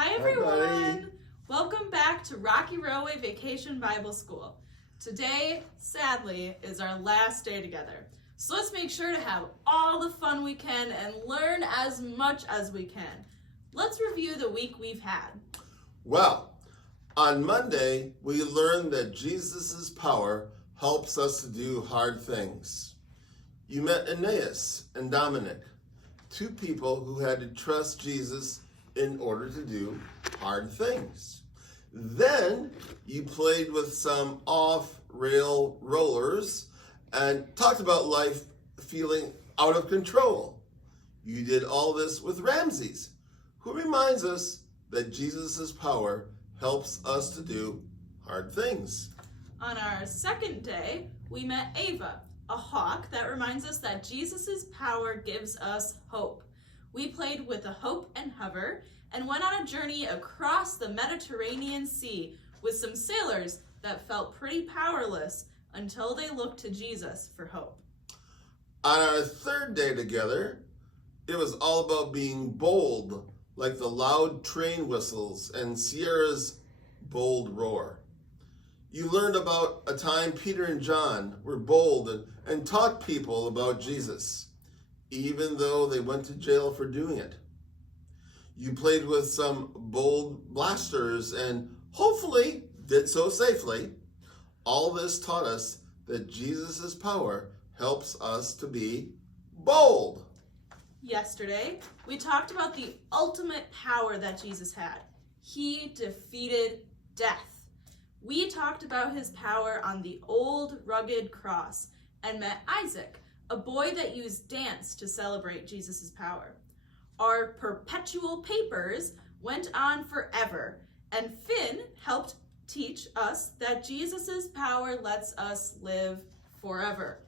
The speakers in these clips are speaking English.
Hi everyone! Welcome back to Rocky Railway Vacation Bible School. Today, sadly, is our last day together. So let's make sure to have all the fun we can and learn as much as we can. Let's review the week we've had. Well, on Monday, we learned that Jesus' power helps us to do hard things. You met Aeneas and Dominic, two people who had to trust Jesus in order to do hard things. Then you played with some off-rail rollers and talked about life feeling out of control. You did all this with Ramses, who reminds us that Jesus' power helps us to do hard things. On our second day, we met Ava, a hawk that reminds us that Jesus' power gives us hope. We played with a hope and hover and went on a journey across the Mediterranean Sea with some sailors that felt pretty powerless until they looked to Jesus for hope. On our third day together, it was all about being bold, like the loud train whistles and Sierra's bold roar. You learned about a time Peter and John were bold and taught people about Jesus, even though they went to jail for doing it. You played with some bold blasters and hopefully did so safely. All this taught us that Jesus' power helps us to be bold. Yesterday, we talked about the ultimate power that Jesus had. He defeated death. We talked about his power on the old rugged cross and met Isaac, a boy that used dance to celebrate Jesus' power. Our perpetual papers went on forever, and Finn helped teach us that Jesus' power lets us live forever.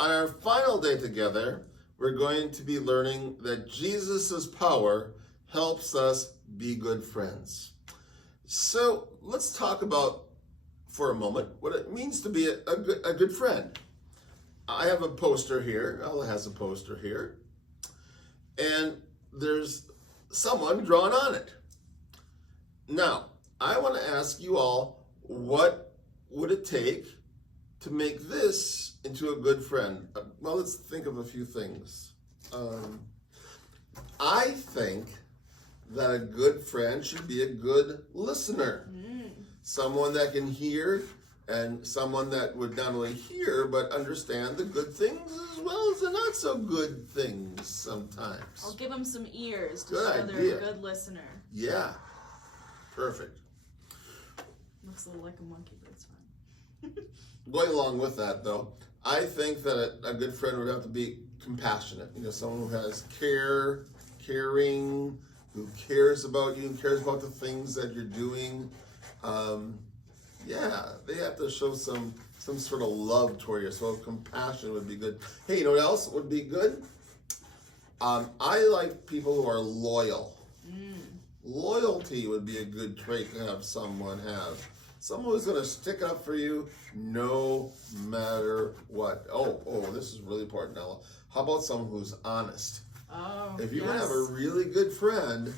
On our final day together, we're going to be learning that Jesus' power helps us be good friends. So let's talk about, for a moment, what it means to be a good friend. I have a poster here. Ella has a poster here. And there's someone drawn on it. Now, I want to ask you all, what would it take to make this into a good friend? Well, let's think of a few things. I think that a good friend should be a good listener. Someone that can hear, and someone that would not only hear, but understand the good things as well as the not so good things sometimes. I'll give them some ears to Good show idea. they're a good listener. Yeah, perfect. Looks a little like a monkey, but it's fine. Going along with that, though, I think that a good friend would have to be compassionate. You know, someone who has caring, who cares about you, and cares about the things that you're doing. They have to show some sort of love toward you. So compassion would be good. Hey, you know what else would be good? I like people who are loyal. Loyalty would be a good trait to have someone have. Someone who's going to stick up for you no matter what. Oh, this is really important, Ella. How about someone who's honest? If you want to have a really good friend,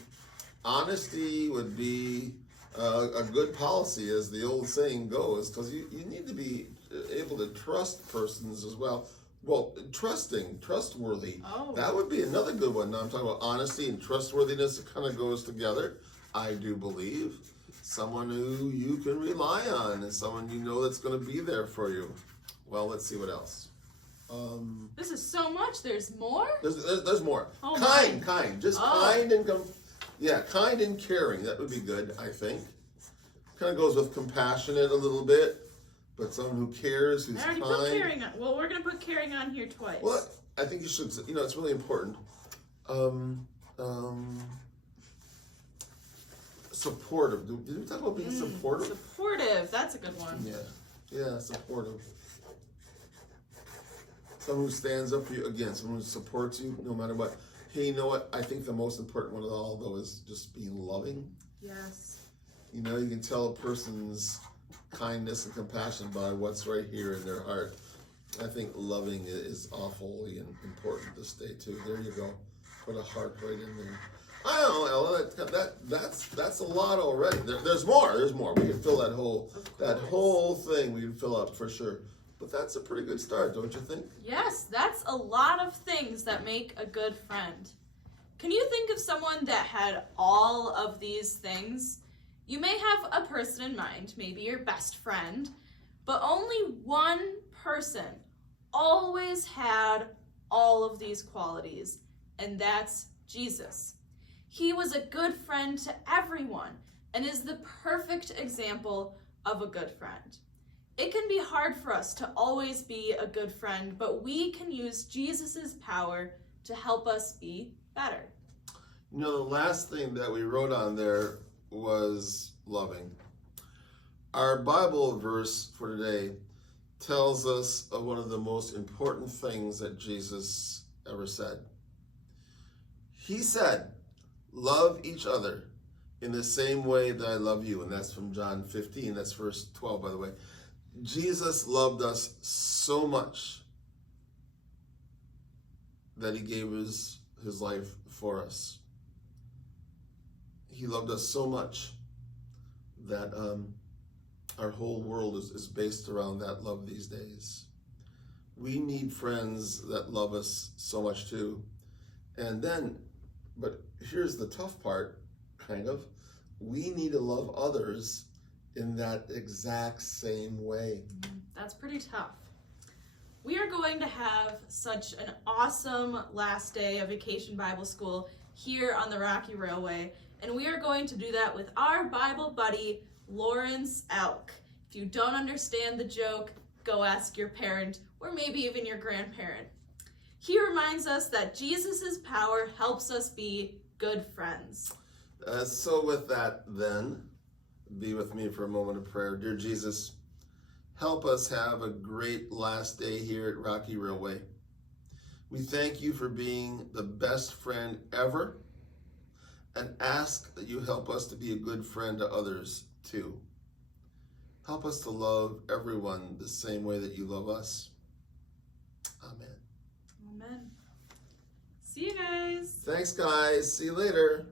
honesty would be a good policy, as the old saying goes, because you need to be able to trust persons as well. Well, trustworthy. That would be another good one. Now I'm talking about honesty and trustworthiness. It kind of goes together, I do believe. Someone who you can rely on and someone you know that's going to be there for you. Well, let's see what else. This is so much. There's more? There's more. Oh, kind. Just kind and kind and caring. That would be good, I think. Kind of goes with compassionate a little bit, but someone who cares, who's kind. I already put caring on. Well, we're going to put caring on here twice. Well, I think you should. You know, it's really important. Supportive. Did we talk about being supportive? Supportive. That's a good one. Yeah, supportive. Someone who stands up for you, again, someone who supports you no matter what. Hey, you know what? I think the most important one of all, though, is just being loving. Yes. You know, you can tell a person's kindness and compassion by what's right here in their heart. I think loving is awfully important to stay too. There you go. Put a heart right in there. I don't know, Ella, that's a lot already. There's more. There's more. We can fill that whole thing. We can fill up for sure. But that's a pretty good start, don't you think? Yes, that's a lot of things that make a good friend. Can you think of someone that had all of these things? You may have a person in mind, maybe your best friend, but only one person always had all of these qualities, and that's Jesus. He was a good friend to everyone and is the perfect example of a good friend. It can be hard for us to always be a good friend, but we can use Jesus' power to help us be better. You know, the last thing that we wrote on there was loving. Our Bible verse for today tells us of one of the most important things that Jesus ever said. He said, "Love each other in the same way that I love you." And that's from John 15. That's verse 12, by the way. Jesus loved us so much that he gave his life for us. He loved us so much that our whole world is based around that love these days. We need friends that love us so much too. And then, but here's the tough part, kind of. We need to love others in that exact same way. That's pretty tough. We are going to have such an awesome last day of Vacation Bible School here on the Rocky Railway, and we are going to do that with our Bible buddy, Lawrence Elk. If you don't understand the joke, go ask your parent or maybe even your grandparent. He reminds us that Jesus' power helps us be good friends. So with that then, be with me for a moment of prayer. Dear Jesus, help us have a great last day here at Rocky Railway. We thank you for being the best friend ever and ask that you help us to be a good friend to others too. Help us to love everyone the same way that you love us. Amen. Amen. See you guys. Thanks, guys. See you later.